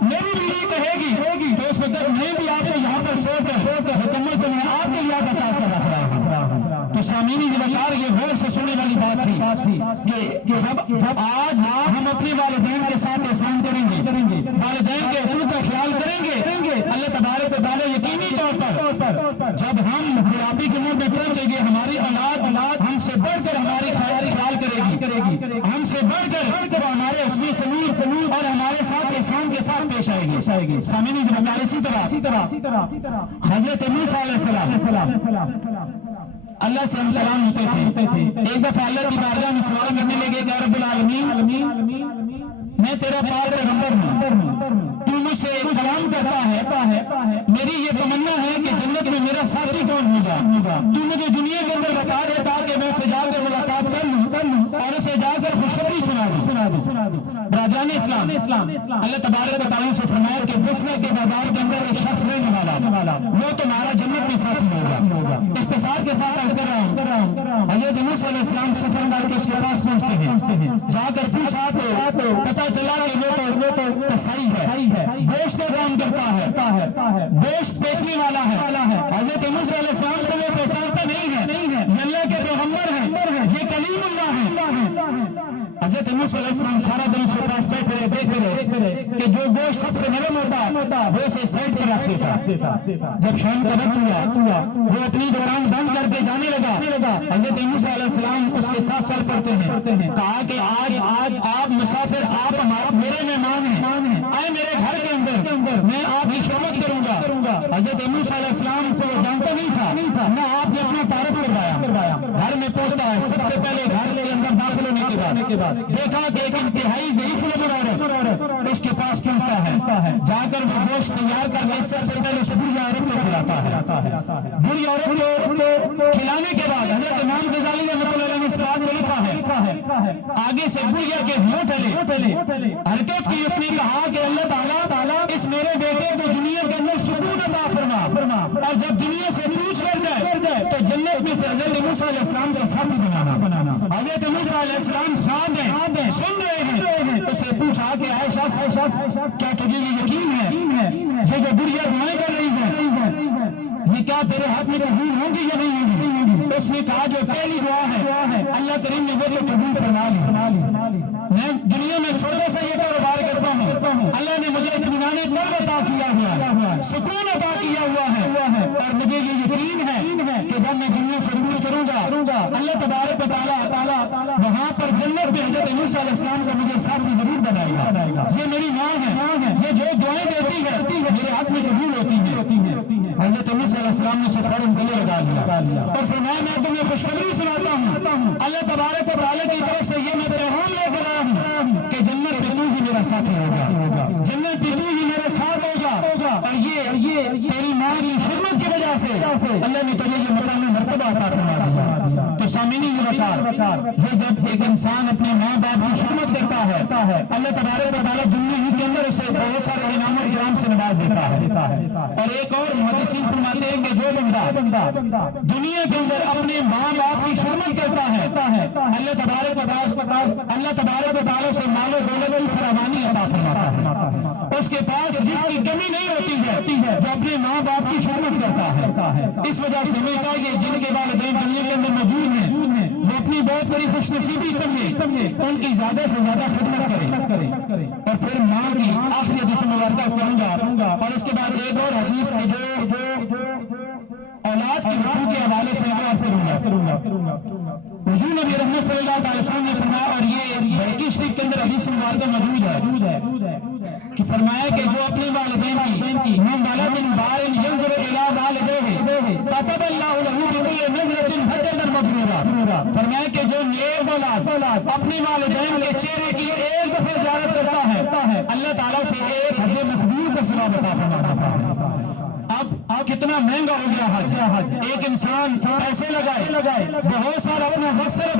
میری بیوی کہے گی تو اس وقت میں بھی آپ کو یہاں پر چھوڑ کر مکمل تو میں آپ کے یاد عطا کر رکھ رہا ہوں. تو سامعین وقار یہ غور سے سننے والی بات تھی کہ جب آج ہم اپنے والدین کے ساتھ احسان کریں گے، والدین کے حقوق کا خیال کریں گے، اللہ تبارک و تعالیٰ یقینی طور پر جب ہم بڑھاپے کی عمر میں پہنچیں گے، ہماری اولاد ہم سے بڑھ کر ہماری خیال کرے گی، ہم سے بڑھ کر وہ ہمارے حسن سلوک اور ہمارے ساتھ احسان کے ساتھ پیش آئے گی. سامعین وقار اسی طرح حضرت موسیٰ علیہ السلام اللہ سے ہم کلام ہوتے تھے. ایک دفعہ اللہ کی بارگاہ میں سوال کرنے لگے کہ رب العالمین میں تیرا پاک پیغمبر ہوں, تو مجھ سے کلام کرتا ہے, میری یہ تمنا ہے کہ جنت میں میرا ساتھی کون ہوگا, تو مجھے دنیا کے اندر بتا دے تاکہ میں اسے جا کر ملاقات کر لوں اور اسے جا کر خوشخبری سنا دوں. برادران اسلام, اللہ تبارک و تعالیٰ سے فرمایا کہ بصرہ کے بازار کے اندر ایک شخص رہنے والا, وہ تمہارا جنت میں ساتھی ہوگا. اختصار کے ساتھ عرض کر رہا ہوں, حضرت موسیٰ علیہ السلام سفر کر کے اس کے پاس پہنچتے ہیں, جا کر پوچھا تو پتہ چلا کہ وہ تو کسائی ہے, گوشت کا کام کرتا ہے, گوشت بیچنے والا ہے. حضرت موسیٰ علیہ السلام کو وہ پہچانتا نہیں ہے, یہ اللہ کے پیغمبر ہیں, یہ کلیم اللہ ہے. حضرت موسیٰ علیہ السلام سارا دن اس کے پاس بیٹھے رہے, دیکھتے رہے کہ جو گوشت سب سے نرم ہوتا وہ اسے سائڈ پر رکھ دیتا. جب شام کا وقت ہوا وہ اپنی دکان بند کر کے جانے لگا. حضرت موسیٰ علیہ السلام اس کے ساتھ چل پڑتے ہیں, کہا کہ آج آپ مسافر, آپ میرے مہمان ہیں, آئے میرے گھر کے اندر, میں آپ کی خدمت کروں گا. حضرت موسیٰ علیہ السلام سے وہ جانتا نہیں تھا, نہ آپ نے اپنا تعارف کروایا. گھر میں پہنچتا ہے, سب سے پہلے گھر کے اندر داخل ہونے کے بعد دیکھا کہ ایک انتہائی ضعیف عورت اس کے پاس پہنچتا ہے, جا کر وہ گوشت تیار کر کے سب سے پہلے اس بری عورت کو کھلاتا ہے. بری عورت کو کھلانے کے بعد حضرت امام غزالی رحمۃ اللہ علیہ نے اس بات کو لکھا ہے, آگے سے بڑھیا کے ہونٹ ہلے, حرکت کی, اس نے کہا کہ اللہ تعالیٰ اس میرے بیٹے کو دنیا کے اندر سکون عطا فرما, اور جب دنیا سے پوچھ کر جائے تو جنت میں سے حضرت موسیٰ علیہ السلام کا ساتھی بنانا. حضرت موسیٰ علیہ السلام صاحب ہیں, سن رہے ہیں, اس سے پوچھا کہ اے شخص, کیا تجھے یہ یقین ہے یہ جو بڑھیا دعائیں کر رہی ہے یہ کیا تیرے ہاتھ میں قبول ہوں گی یا نہیں ہوں گی؟ اس نے کہا جو پہلی دعا ہے اللہ کریم نے وہ تو قبول فرما لی. میں دنیا میں چھوٹا سا یہ کاروبار کرتا ہوں, اللہ نے مجھے اطمینان قلب عطا کیا ہوا ہے, سکون عطا کیا ہوا ہے, اور مجھے یہ یقین ہے کہ جب میں دنیا سے کچھ کروں گا اللہ تبارک و تعالیٰ وہاں پر جنت میں حضرت موسیٰ علیہ السلام کا مجھے ساتھی ضرور بنائے گا. یہ میری ماں ہے, یہ جو دعائیں دیتی ہے میرے ہاتھ میں قبول ہوتی ہے. حضرت موسیٰ علیہ السلام نے فوراً گلے لگا لیا اور فرمایا میں تمہیں خوشخبری سناتا ہوں, اللہ تبارک و تعالیٰ کی طرف سے یہ میں پیغام لے کر آیا ہوں کہ جنت میں تو ہی میرا ساتھی ہوگا, جنت میں تو ہی میرا ساتھ ہوگا, اور یہ تیری ماں کی خدمت کی وجہ سے اللہ نے تجھے یہ مقام مرتبہ عطا فرما دیا. تو سامعین یہ جب ایک انسان اپنے ماں باپ کی خدمت کرتا ہے اللہ تبارک و تعالیٰ دنیا ہی کے اندر اسے بہت سارے انعام و اکرام سے نواز دیتا ہے. اور ایک اور محدثین فرماتے ہیں کہ جو بندہ دنیا کے اندر اپنے ماں باپ کی خدمت کرتا ہے اللہ تبارک و تعالیٰ سے مال و دولت کی فراوانی عطا فرماتا ہے. اس کے پاس رزق کی کمی نہیں ہوتی ہے جو اپنے ماں باپ کی خدمت کرتا ہے. اس وجہ سے ہمیں چاہیے جن کے والدین دنیا کے اندر موجود ہیں وہ اپنی بہت بڑی خوش نصیبی سمجھے, ان کی زیادہ سے زیادہ خدمت کریں. اور پھر ماں کی آخری حدیث مبارکہ کروں گا, اور اس کے بعد ایک اور حدیث کی جو اولاد کے حقوق کے حوالے سے وہ عرض کروں گا. حضور نبی رحمت صلی اللہ علیہ وسلم نے فرمایا, اور یہ بہقی شریف کے اندر حدیث مبارکہ موجود ہے کہ فرمایا کہ جو اپنے والدین کی من ولد بار ينظر الى والديه كتب الله له بكل نظرة حجة مبرورا. فرمایا کہ جو نیک اولاد اپنے والدین کے چہرے کی ایک دفعہ زیارت کرتا ہے اللہ تعالیٰ سے ایک حج مقبول کا ثواب عطا فرماتا ہے. اب کتنا مہنگا ہو گیا حج. ایک انسان پیسے لگائے, بہت سارا اپنا وقت صرف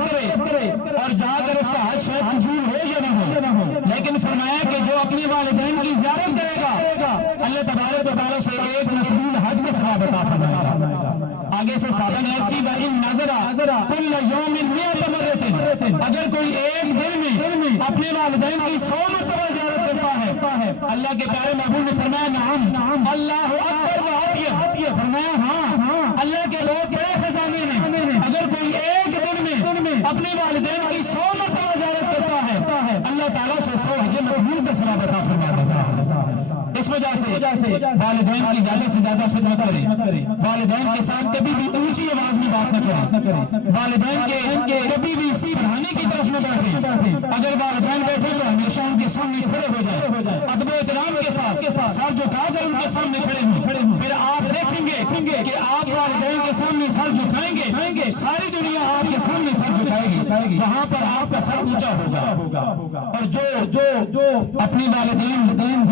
کرے اور جا کر اس کا حج شاید قبول ہو یا نہ ہو, لیکن فرمایا کہ جو اپنے والدین کی زیارت کرے گا اللہ تبارک و تعالیٰ سے ایک مقبول حج کا ثواب عطا فرمائے گا. آگے سے صحابہ نے عرض کی وَإِن نَظَرَ كُلَّ يَوْمٍ مِئَةَ مَرَّةٍ, اگر کوئی ایک دن میں اپنے والدین کی 100 مرتبہ زیارت کرتا ہے اللہ کے پیارے محبوب نے فرمایا نعم اللہ اکبر و فرمایا ہاں اللہ کے بہت بڑے خزانے ہیں. اگر کوئی ایک دن میں اپنے والدین کی 100 مرتبہ زیارت کرتا ہے اللہ تعالیٰ سے 100 حج مقبول کا ثواب عطا فرما دیتا ہے. اس وجہ سے والدین کی زیادہ سے زیادہ خدمت کریں، والدین کے ساتھ کبھی بھی اونچی آواز میں بات نہ کریں، والدین کے کبھی بھی پڑھانے کی طرف نہ بیٹھیں، اگر والدین بیٹھے تو ہمیشہ ان کے سامنے کھڑے ہو جائیں، ادب و احترام کے ساتھ سر جھکا کر ان کے سامنے کھڑے ہوں، پھر آپ دیکھیں گے کہ آپ والدین کے سامنے سر جھکائیں گے، ساری دنیا آپ کے سامنے سر جھکائے گی، وہاں پر آپ کا سر اونچا ہوگا۔ اور جو اپنی والدین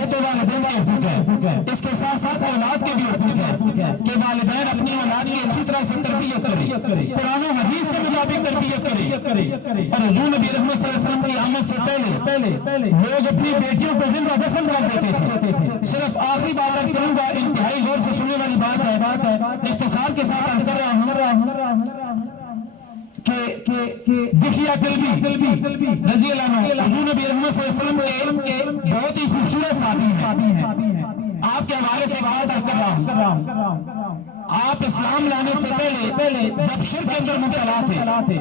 یہ تو والدین کے حقوق ہے، اس کے ساتھ ساتھ اولاد کے بھی حقوق ہے کہ والدین اپنی اولاد کی اچھی طرح سے تربیت کریں، قرآن و حدیث کے مطابق تربیت کریں۔ اور حضور نبی رحمت صلی اللہ علیہ وسلم کی آمد سے پہلے لوگ اپنی بیٹیوں کو زندہ دفن کر دیتے تھے۔ صرف آخری بات عرض کروں گا، انتہائی غور سے سننے والی بات ہے، اختصار کے ساتھ عرض کر رہا ہوں کہ دکھیا کلبی رضی اللہ عنہ حضور نبی رحمت صلی اللہ علیہ وسلم کے بہت ہی خوبصورت صحابی ہیں۔ آپ کے حوالے سے بات عرض کر رہا ہوں، آپ اسلام لانے سے پہلے جب شرک کے اندر مبتلا تھے،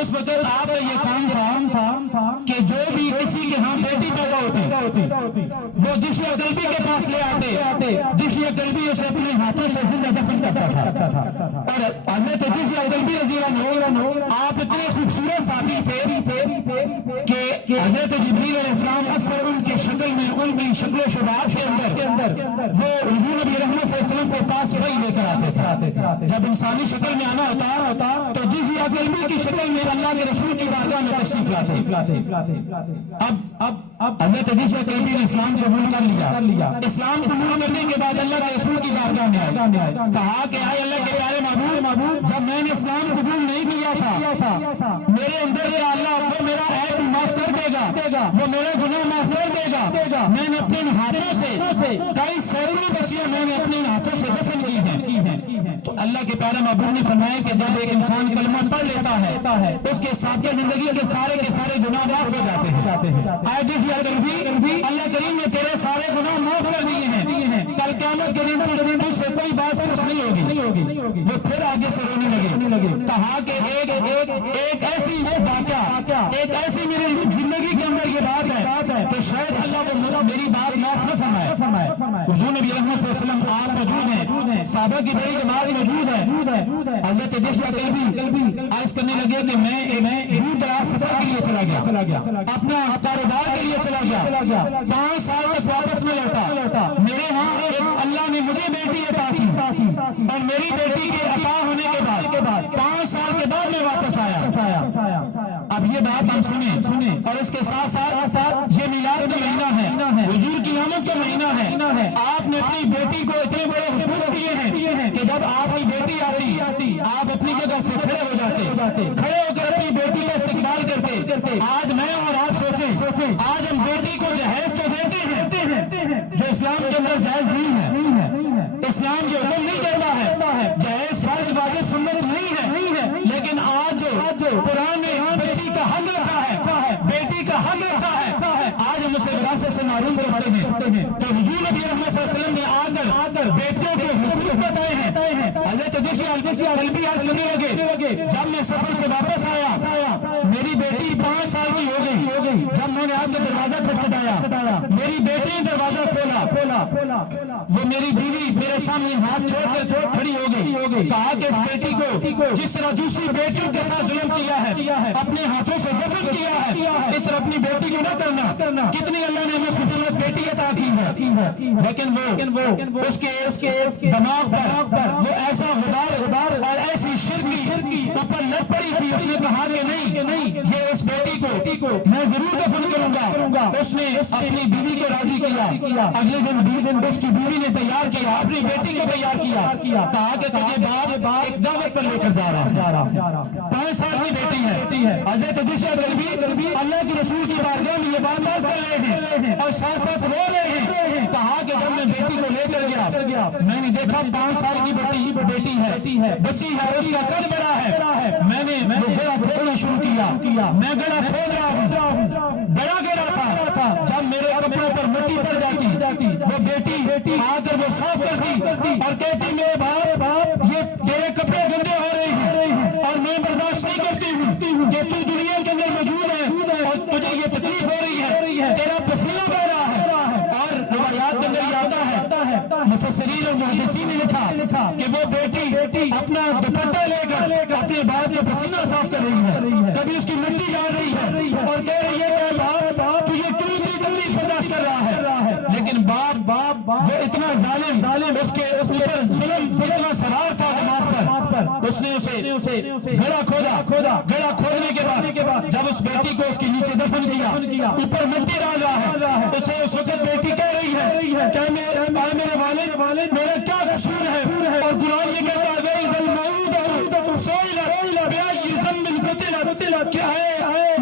اس وقت آپ کا یہ کام تھا کہ جو بھی کسی کے ہاں بیٹی پیدا ہوتی وہ دشیا قلبی کے پاس لے آتے، دشیا قلبی اسے اپنے ہاتھوں سے زندہ دفن کرتا تھا۔ اور حضرت دشیا قلبی رضی اللہ عنہ آپ اتنے خوبصورت صحابی تھے کہ حضرت جبریل علیہ السلام اکثر ان کے شکل میں، ان کی شکل و شباب کے اندر وہ حضور نبی رحمت صلی اللہ علیہ وسلم کے پاس وہی لے کر آتے تھے۔ جب انسانی شکل میں آنا ہوتا تو دشیا قلبی کی شکل میں اللہ کے رسول کی بارگاہ میں تشریف لاتے۔ اب حضرت دشیا قلبی نے اسلام قبول کر لیا، اسلام قبول کرنے کے بعد اللہ کے رسول کی بارگاہ میں آئے، کہا کہ آئے اللہ کے پیارے معبود، جب میں نے اسلام قبول نہیں کیا تھا میرے اندر یا اللہ وہ میرا عیب معاف کر دے گا، وہ میرا گناہ معاف کر دے گا۔ میں نے اپنے ہاتھوں سے کئی سینکڑوں بچیاں میں نے اپنے ہاتھوں سے دفن کی ہیں۔ تو اللہ کے پیارے معبود نے فرمایا کہ جب ایک انسان کلمہ پڑھ لیتا ہے اس کے سابقہ زندگی کے سارے گناہ معاف ہو جاتے ہیں۔ آئے دشیا قلبی، اللہ کریم نے تیرے سارے گناہ معاف کر دیے ہیں، کل قیامت کے دن تجھ سے کوئی بات پوچھ نہیں ہوگی۔ وہ پھر آگے سے رونے لگے، کہا کہ ایک ایسی واقعہ، ایک ایسی میری زندگی کے اندر یہ بات ہے کہ شاید اللہ وہ میری بات معاف نہ فرمائے۔ حضور نبی رحمت صلی اللہ علیہ وسلم آپ موجود ہیں، صحابہ کی بڑی جماعت موجود ہے، حضرت دشیا قلبی عرض کرنے لگے کہ میں ایک دور دراز سفر کے لیے چلا گیا، اپنا کاروبار کے لیے چلا گیا، 5 سال تک واپس میں لوٹا، میرے ہاں اللہ نے مجھے بیٹی عطا کی اور میری بیٹی کے عطا ہونے کے بعد 5 سال کے بعد میں واپس آیا۔ اب یہ بات ہم سنیں، اور اس کے ساتھ ساتھ یہ میلاد کا مہینہ ہے، حضور کی آمد کا مہینہ ہے، آپ نے اپنی بیٹی کو اتنے بڑے حقوق دیے ہیں کہ جب آپ کی بیٹی آتی آپ اپنی جگہ سے کھڑے ہو جاتے، کھڑے ہو کر اپنی بیٹی کا استقبال کرتے۔ آج میں اور آپ سوچیں، آج ہم بیٹی کو جہیز تو دیتے ہیں جو اسلام کے اندر جائز نہیں ہے، اسلام جو حکم نہیں دیتا ہے، جہیز فرض واجب سنت نہیں ہے، لیکن آج جو قرآن نے بچی کا حق رکھا ہے، بیٹی کا حق رکھا ہے، آج ہم اسے وراثت سے محروم کرتے ہیں۔ تو حضور نبی رحمت صلی اللہ علیہ وسلم نے آ کر بیٹیوں کے حقوق بتائے ہیں۔ حضرت دشیا قلبی عرض کرنے لگے، جب میں سفر سے واپس آیا میری بیٹی 5 سال کی ہو گئی، جب میں نے آپ کا دروازہ کھٹکھٹایا میری بیٹی نے دروازہ کھولا، وہ میری بیوی میرے سامنے ہاتھ چھوڑ کر کھڑی ہو گئی، کہا کہ اس بیٹی کو جس طرح دوسری بیٹیوں کے ساتھ ظلم کیا ہے، اپنے ہاتھوں سے دفن کیا ہے، اس طرح اپنی بیٹی کو نہ کرنا۔ کتنی اللہ نے ہمیں خوبصورت بیٹی عطا کی ہے، لیکن وہ اس کے دماغ پر وہ ایسا غبار اور ایسی شرکی اوپر لگ پڑی تھی، اس نے کہا کہ نہیں، یہ اس بیٹی کو میں ضرور دفن کروں گا۔ اس نے اپنی بیوی کو راضی کیا، اگلے دن اس کی بیوی نے تیار کیا، اپنی بیٹی کو تیار کیا، کہا کہ تجھے باپ ایک دعوت پر لے کر جا رہا ہے، 5 سال کی بیٹی ہے۔ حضرت دشیا قلبی اللہ کے رسول کی بارگاہ میں یہ بات باز کر رہے ہیں اور ساتھ ساتھ رو رہے ہیں، کہا کہ جب میں بیٹی کو لے کر گیا میں نے دیکھا 5 سال کی بیٹی ہے، بچی ہے، اس کا قد بڑا ہے، میں نے وہ گڑا کھودنا شروع کیا، میں گڑا کھود رہا ہوں، بڑا گڑا تھا، جب میرے کپڑوں پر مٹی پڑ جاتی وہ بیٹی آ کر وہ صاف کرتی اور کہتی میرے باپ یہ تیرے کپڑے گندے ہو رہے ہیں اور میں برداشت نہیں کرتی ہوں کہ تو دنیا کے اندر موجود ہے اور تجھے یہ تکلیف ہو رہی ہے، تیرا پسینہ بہ رہا ہے۔ اور روایات کے اندر یہ آتا ہے مفسرین اور محدثین نے لکھا کہ وہ بیٹی اپنا دوپٹہ لے کر اپنے باپ کا پسینہ صاف کر رہی ہے، کبھی اس کی مٹی جاڑ رہی ہے اور کہہ رہی ہے کہ باپ تو یہ کیوں اتنی تکلیف برداشت کر رہا ہے، لیکن باپ وہ اتنا ظالم، اس کے اوپر ظلم اتنا سوار تھا دماغ پر، اس نے اسے گڑھا کھودا، گڑھا کھودنے کے بعد جب اس بیٹی کو اس کے نیچے دفن کیا، اوپر مٹی ڈال رہا ہے، اسے اس وقت بیٹی کہہ رہی ہے کہ میرے والد میرا کیا قصور ہے، اور قرآن یہ کہتا ہے کہ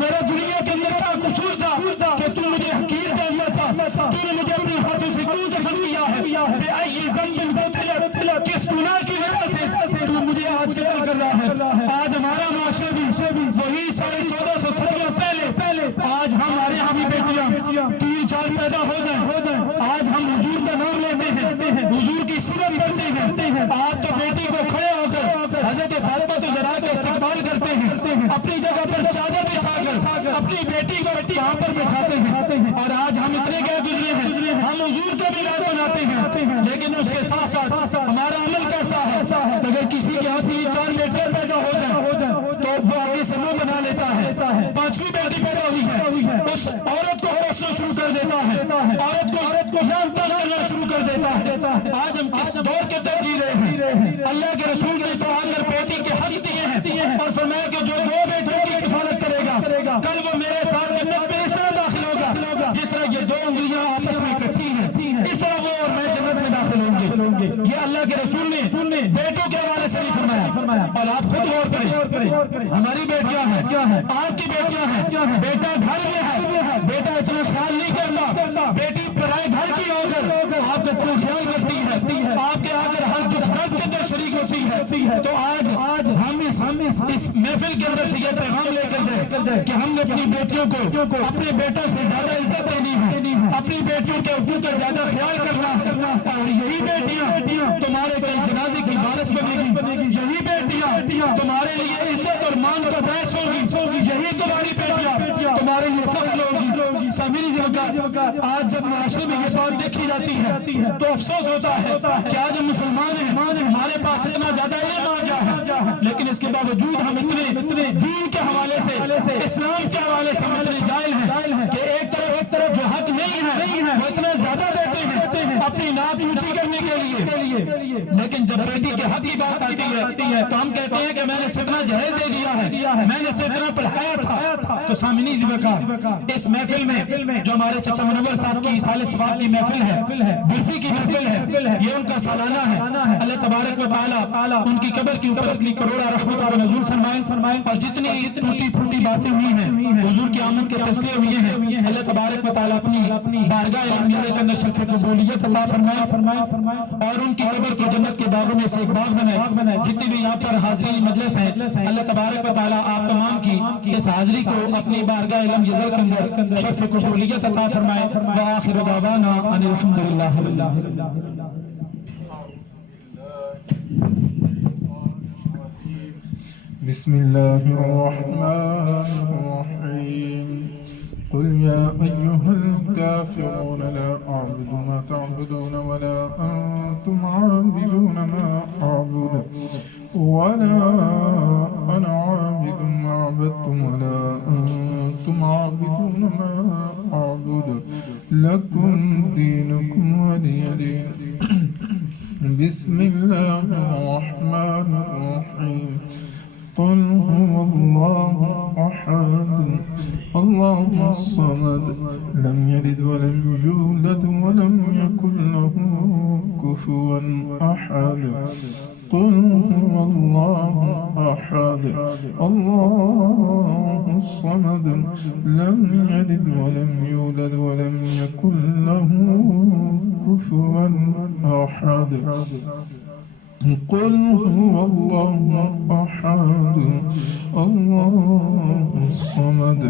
میرا دنیا کے اندر کیا قصور تھا کہ تم مجھے حقیر جاننا تھا، تو نے مجھے اپنے ہاتھوں سے کیوں دفن کیا ہے، کس گناہ کی وجہ سے تو مجھے آج قتل کر رہا ہے۔ آج ہمارا معاشرہ بھی وہی 1450 صدیوں پہلے، آج ہمارے یہاں بھی بیٹیاں 3-4 پیدا ہو جائیں، آج ہم حضور کا نام لیتے ہیں، حضور کی سیرت پڑھتے ہیں، آپ تو بیٹی کو کھڑے ہو کر حضرت فاطمہ الزہرا کا استقبال کرتے ہیں، اپنی جگہ پر چادر بچھا کر اپنی بیٹی کو وہاں پر بٹھاتے ہیں، اور آج ہم اتنے گئے گزرے ہیں، ہم حضور کا بھی نام بناتے ہیں، لیکن اس کے ساتھ ساتھ ہمارا عمل کیسا ہے کہ اگر کسی کے ہاں 3-4 بیٹیاں پیدا ہو جائیں تو وہ آگے سے منہ بنا لیتا ہے، 5ویں بیٹی پیدا ہوئی ہے اس عورت کو کوسنا شروع کر دیتا ہے، عورت کو لعن طار کرنا شروع کر دیتا ہے۔ آج ہم کس دور کے ترجیح رہے ہیں؟ اللہ کے رسول نے تو آ کر بیٹی کے حق دیے ہیں اور فرمایا کہ جو 2 بیٹوں کی کفالت کرے گا کل وہ میرے ساتھ جنت میں اس طرح داخل ہوگا جس طرح یہ 2 انگلیاں آپس میں اکٹھی ہیں، اس طرح وہ اور میں جنت میں داخل ہوں گے۔ یہ اللہ کے رسول نے بیٹوں کے حوالے سے نہیں فرمایا، اور آپ خود غور کریں، ہماری بیٹیاں ہیں، آپ کی بیٹیاں ہیں، بیٹا گھر میں ہے، بیٹا اتنا خیال نہیں کرتا، بیٹی پرائے گھر کی ہو کر آپ کا اتنا خیال کرتی ہے، آپ کے آگر ہر دکھ درد کے اندر شریک ہوتی ہے۔ تو آج ہم اس محفل کے اندر سے یہ پیغام لے کر جائیں کہ ہم نے اپنی بیٹیوں کو اپنے بیٹوں سے زیادہ عزت دینی ہے، اپنی بیٹیوں کے حقوق کا زیادہ خیال کرنا ہے، اور یہی بیٹیاں تمہارے کئی جنازے کی بارش بنے گی، یہی بیٹیاں تمہارے لیے عزت اور مان کا باعث ہوگی، یہی تمہاری بیٹیاں تمہارے لیے فخر ہوگی۔ سامعین زمکات، آج جب معاشرے میں یہ بات دیکھی جاتی ہے تو افسوس ہوتا ہے کہ آج ہم مسلمان ہیں، ہمارے پاس اتنا زیادہ علم آ گیا ہے، لیکن اس کے باوجود ہم اتنے دین کے حوالے سے، اسلام کے حوالے سے اتنے جاہل ہیں کہ ایک طرف جو حق نہیں ہے وہ اتنا زیادہ دیتے ہیں اپنی نعت اونچی کرنے کے لیے، لیکن جب بیٹی کے حق کی بات آتی ہے تو ہم کہتے ہیں کہ میں نے اتنا جہیز دے دیا ہے، میں نے اتنا پڑھایا تھا۔ تو سامعین زمکات، اس محفل میں جو ہمارے چچا منور صاحب کی سال ثواب کی محفل ہے، برسی کی محفل ہے، یہ ان کا سالانہ ہے، اللہ تبارک و تعالیٰ ان کی قبر کے اوپر اپنی کروڑا رحمت کو نزول فرمائے، اور جتنی ٹوٹی پھوٹی باتیں ہوئی ہیں حضور کی آمد کے تذکرے ہوئے ہیں، اللہ تبارک و تعالیٰ اپنی بارگاہ علمیہ کے اندر شرف قبولیت عطا فرمائے، اور ان کی قبر کو جنت کے باغوں میں سے ایک باغ بنائے۔ جتنی بھی یہاں پر حاضرین مجلس ہیں، اللہ تبارک و تعالیٰ آپ تمام کی اس حاضری کو اپنی بارگاہ علم جزل کے اندر شرف قبولیت عطا فرمائے۔ وآخر دعوانا ان الحمدللہ رب العالمین۔ بسم الله الرحمن الرحيم قل يا أيها الكافرون لا أعبد ما تعبدون ولا أنتم عابدون ما أعبد ولا أنا عابد ما عبدتم ولا أنتم عابدون ما أعبد لكم دينكم ولي دين بسم الله الرحمن الرحيم قل هو الله أحد الله الصمد لم يلد ولم يولد ولم يكن له كفوا أحد قل هو الله أحد الله الصمد لم يلد ولم يولد ولم يكن له كفوا أحد قل هو الله أحد الله الصمد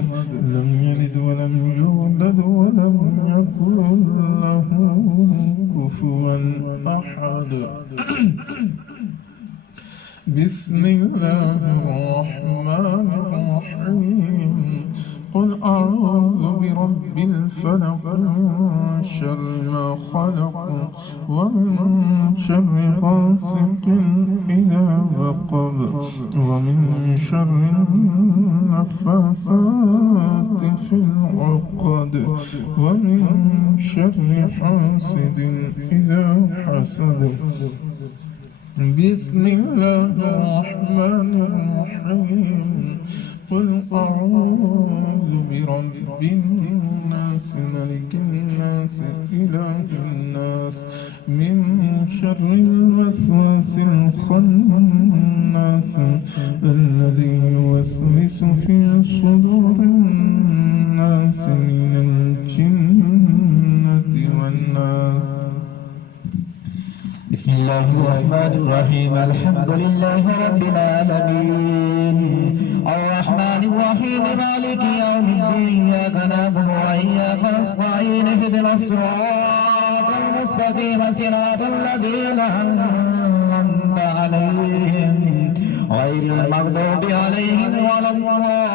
لم يلد ولم يولد ولم يكن له كفوا أحد بسم الله الرحمن الرحيم قل أعوذ برب الفلق من شر ما خلق ومن شر غاسق إذا وقب ومن شر النفاثات في العقد ومن شر حاسد إذا حسد. بسم الله الرحمن الرحيم. قل أعوذ برب الناس ملك الناس إله الناس من شر الوسواس الخناس الذي يوسوس في صدور الناس من الجنة والناس. بسم الله الرحمن الرحيم. الحمد لله رب العالمين الرحمن الرحيم مالك يوم الدين. إياك نعبد وإياك نستعين اهدنا الصراط المستقيم صراط الذين أنعمت عليهم غير المغضوب عليهم ولا الضالين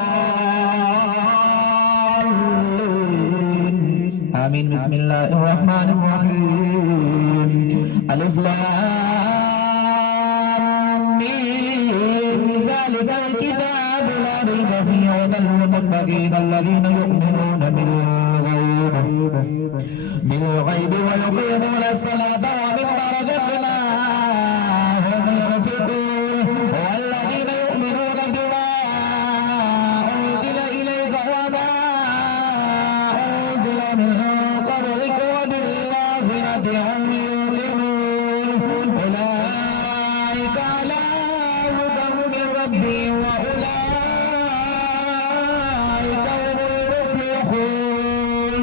آمين. بسم الله الرحمن الرحيم. ألف لام ميم ذلك الكتاب لا ريب فيه هدى للمتقين الذين يؤمنون بالغيب ويقيمون الصلاة ومما رزقناهم ينفقون والذين يؤمنون بما أنزل إليك وما أنزل من قبلك وبالآخرة هم يوقنون أولئك على هدى من ربهم وأولئك هم المفلحون.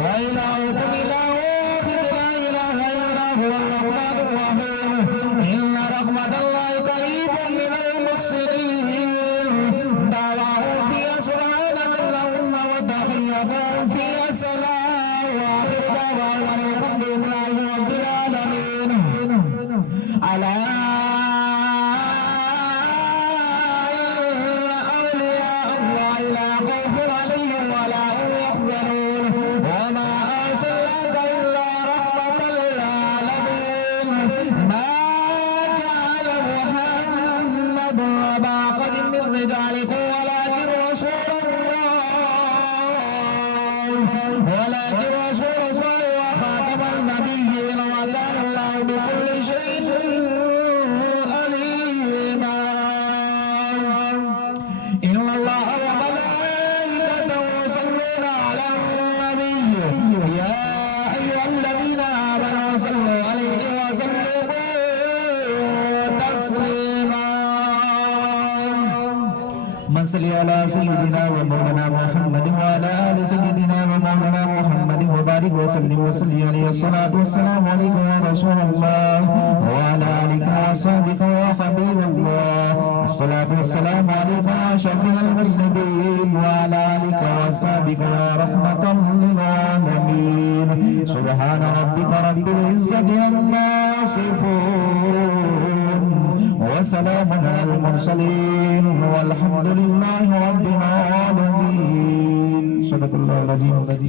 وإلهكم إله واحد لا إله إلا هو الرحمن الرحيم. إن رحمة الله قريب من المحسنين. دعواهم فيها سبحانك اللهم وتحيتهم فيها سلام وآخر دعواهم الحمد لله رب العالمين. ألا أولياء الله لا خوف عليهم ولا هم يحزنون. وما أرسلناك إلا رحمة للعالمين. ما كان محمد أبا أحد من رجالكم ولكن رسول الله وخاتم النبيين وكان الله بكل شيء عليما. إن الله وملائكته يصلون على النبي يا أيها الذين آمنوا صلوا عليه وسلموا تسليما. من صلى على سيدنا ومولانا محمد وعلى آل سيدنا ومولانا محمد وبارك وسلم وصلي عليه. الصلاة والسلام عليكم يا رسول الله وعلى آلك وصحبك يا حبيب الله. الصلاة والسلام عليك يا شفيع المذنبين وعلى آلك وصحبك يا رحمة للعالمين. سبحان ربك رب العزة عما يصفون وسلام على المرسلين والحمد لله رب العالمين. صدق الله العظيم.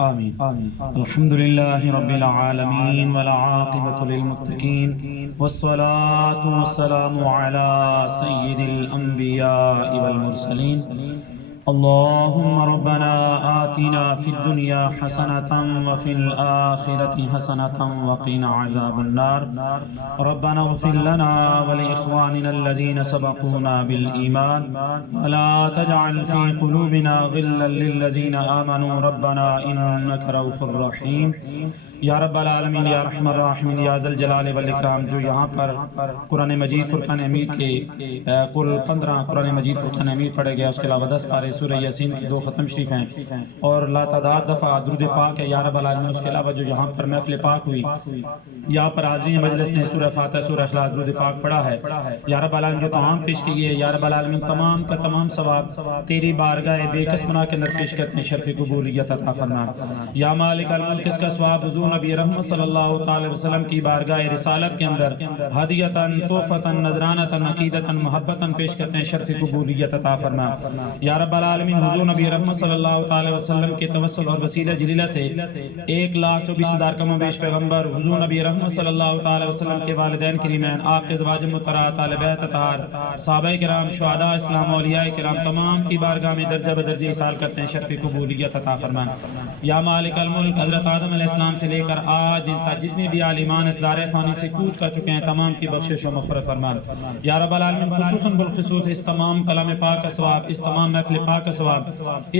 آمين. الحمد لله رب العالمين والعاقبة للمتقين والصلاة والسلام على سيد الأنبياء والمرسلين اللهم ربنا آتنا في الدنيا حسنة وفي الآخرة حسنة وقنا عذاب النار ربنا اغفر لنا ولإخواننا الذين سبقونا بالإيمان ولا تجعل في قلوبنا غلا للذين آمنوا ربنا إنك رؤوف رحيم یا رب العالمین یا رحم الراحمین یا ذل جلال والاکرام. جو یہاں پر قرآن مجید فرقان حمید کے کل 15 قرآن مجید فرقان حمید پڑھے گیا، اس کے علاوہ 10 پارے سورہ یاسین کی 2 ختم شریف ہیں اور لا تعداد دفعہ درود پاک ہے یا رب العالمین. اس کے علاوہ جو یہاں پر محفل پاک ہوئی، یہاں پر حاضرین مجلس نے سورہ فاتحہ سورہ اخلاص درود پاک پڑھا ہے یا رب العالمین. جو تمام پیش کیے یا رب العالمین تمام کا تمام ثواب تیری بارگاہ بے قسمنا کے اندر پیش کرتے ہیں، شرف قبولیت عطا فرما یا مالک الملک. اس کا ثواب حضور نبی رحمت صلی اللہ تعالی وسلم کی بارگاہ رسالت کے اندر ہدیتاً تحفتاً نذرانتاً عقیدتاً محبتاً پیش کرتے ہیں، شرف قبولیت عطا فرما یا رب العالمین. حضور نبی رحمت صلی اللہ تعالی وسلم کے توسل اور وسیلہ جلیلہ سے 1,24,000 کم و بیش پیغمبر حضور نبی رحمت صلی اللہ تعالی وسلم کے والدین کریمین، آپ کے ازواج مطہرات، اہل بیت اطہار، صحابہ کرام، شہداء اسلام، اولیاء کرام تمام کی بارگاہ میں درجہ بدرجہ ایصال کرتے ہیں، شرف قبولیت عطا فرما یا مالک الملک. حضرت آدم علیہ السلام سے لے کر آج دن تک جتنے بھی عالمان اس دار فانی سے کوچ کر چکے ہیں تمام کی بخشش و مغفرت فرما یا رب العالمین. خصوصاً بالخصوص اس تمام کلام پاک کا ثواب، اس تمام محفل پاک کا ثواب،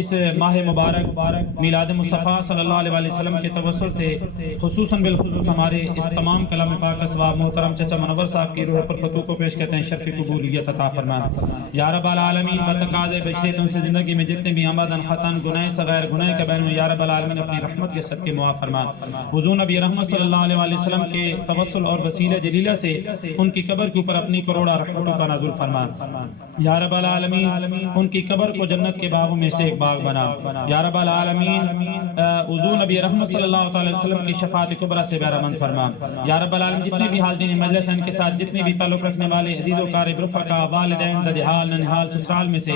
اس ماہ مبارک میلاد مصطفیٰ صلی اللہ علیہ وسلم کے توسل سے خصوصاً بالخصوص ہمارے اس تمام کلام پاک کا ثواب محترم چچا منور صاحب کی روح پر فتوح کو پیش کرتے ہیں، شرف قبولیت عطا فرما یا رب العالمین. بتقاض بشریت ان سے زندگی میں جتنے بھی آمدن خطن گناہ صغیر گناہ کبیر میں یا رب العالمین اپنی رحمت کے صدقے معاف فرما. حضور نبی رحمت صلی اللہ علیہ وسلم کے توسل اور وسیلہ جلیلہ سے ان کی قبر کے اوپر اپنی کروڑا رحمتوں کا نازل فرما یا رب العالمین. ان کی قبر کو جنت کے باغوں میں سے ایک باغ بنا یا رب العالمین. حضور نبی رحمت صلی اللہ علیہ وسلم کی شفاعت کبریٰ سے بہرمند فرما یا رب العالمین. جتنے بھی حاضرین مجلس ہیں ان کے ساتھ جتنے بھی تعلق رکھنے والے عزیز و قارب رفقا، والدین، ددحال، ننحال، سسرال میں سے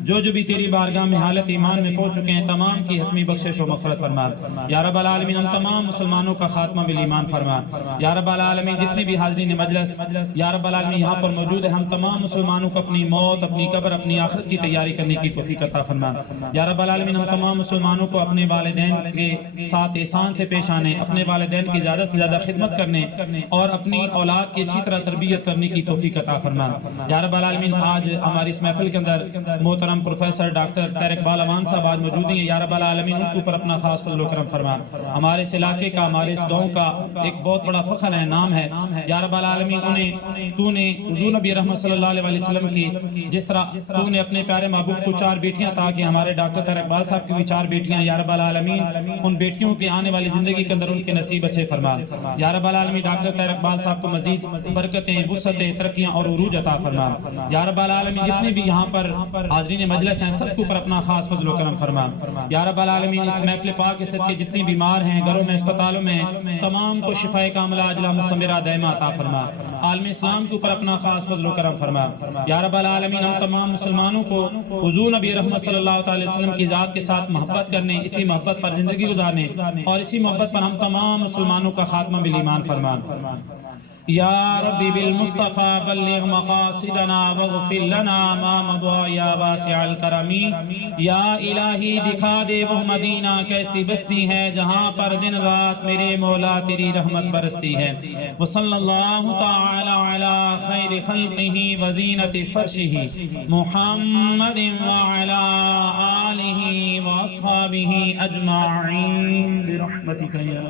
جو بھی تیری بارگاہ میں حالت ایمان میں پہنچ چکے ہیں تمام کی حتمی بخشش و مغفرت فرما یا رب العالمین. ہم تمام مسلمانوں کا خاتمہ بالایمان فرما یا رب العالمین. جتنے بھی حاضرین مجلس یا رب العالمین یہاں پر موجود ہیں، ہم تمام مسلمانوں کو اپنی موت، اپنی قبر، اپنی آخرت کی تیاری کرنے کی توفیق عطا فرما یا رب العالمین. ہم تمام مسلمانوں کو اپنے والدین کے ساتھ احسان سے پیش آنے، اپنے والدین کی زیادہ سے زیادہ خدمت کرنے اور اپنی اولاد کی اچھی طرح تربیت کرنے کی توفیق عطا فرما یا رب العالمین. آج ہماری اس محفل کے اندر محترم پروفیسر ڈاکٹر طاہر اقبال امان صاحب آج موجود ہیں یا رب العالمین. ان کے اوپر اپنا خاص فضل و کرم فرما. ہمارے اس علاقے کا، ہمارے اس گاؤں کا ایک بہت بڑا فخر ہے، نام ہے یا رب العالمین. تو نے حضور نبی رحمت صلی اللہ علیہ وسلم کی جس طرح تو نے اپنے پیارے محبوب کو 4 بیٹیاں عطا کی، ہمارے ڈاکٹر طاہر اقبال صاحب کی بھی 4 بیٹیاں یا رب العالمین. ان بیٹیوں کے آنے والی زندگی کے اندر ان کے نصیب اچھے فرما یا رب العالمین. ڈاکٹر طاہر اقبال صاحب کو مزید برکتیں، وسعتیں، ترقیاں اور عروج عطا فرما یا رب العالمین. جتنے بھی یہاں پر حاضرین مجلس ہیں سب کے اوپر اپنا خاص فضل و کرم فرما یا رب العالمین. اس محفل پاک کے صدقے جتنے بیمار ہیں گھروں میں، اسپتالوں میں، تمام کو شفائے کاملہ عاجلہ مستمرہ دائمہ عطا فرما. عالم اسلام کے اوپر اپنا خاص فضل و کرم فرما یا رب العالمین. ہم تمام مسلمانوں کو حضور نبی رحمت صلی اللہ علیہ وسلم کی ذات کے ساتھ محبت کرنے، اسی محبت پر زندگی گزارنے اور اسی محبت پر ہم تمام مسلمانوں کا خاتمہ بالایمان فرما یا ربی بالمصطفى بلغ مقاصدنا واغفر لنا ما مضى یا واسع الکرمی. یا الہی دکھا دے وہ مدینہ کیسی بستی ہے جہاں پر دن رات میرے مولا تیری رحمت برستی ہے. وصلی اللہ تعالی علی خیر خلقہ وزینت فرشہ محمد وعلی آلہ واصحابہ اجمعین برحمتک یا